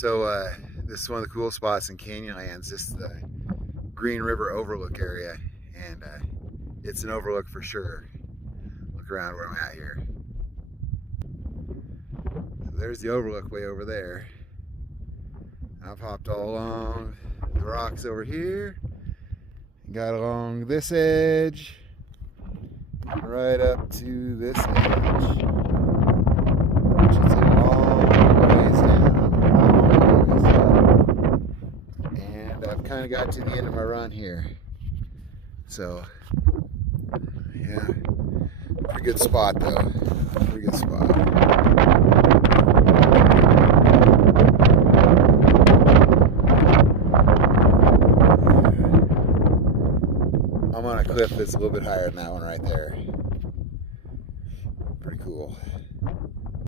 This is one of the cool spots in Canyonlands, this is the Green River Overlook area, and it's an overlook for sure. Look around where I'm at here. So there's the overlook way over there. I've hopped all along the rocks over here, and got along this edge, right up to this edge, which is a long ways down, and I've kind of got to the end of my run here. So, yeah, pretty good spot though, pretty good spot. I'm on a cliff that's a little bit higher than that one right there.